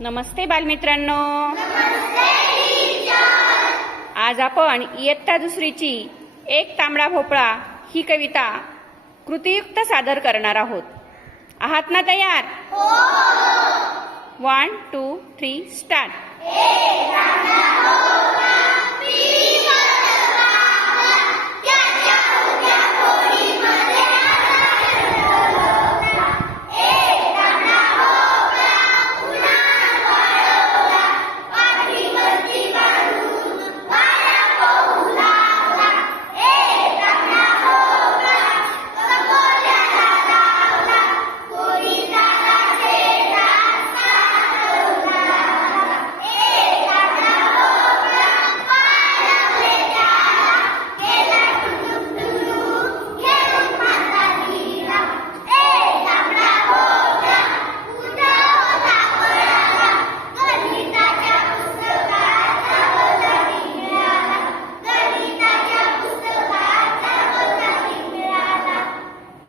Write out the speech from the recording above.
नमस्ते बालमित्रांनो. आज आपण इयत्ता दुसरीची एक तांबडा भोपळा ही कविता कृतीयुक्त सादर करणार आहोत. आहात ना तयार? One two three start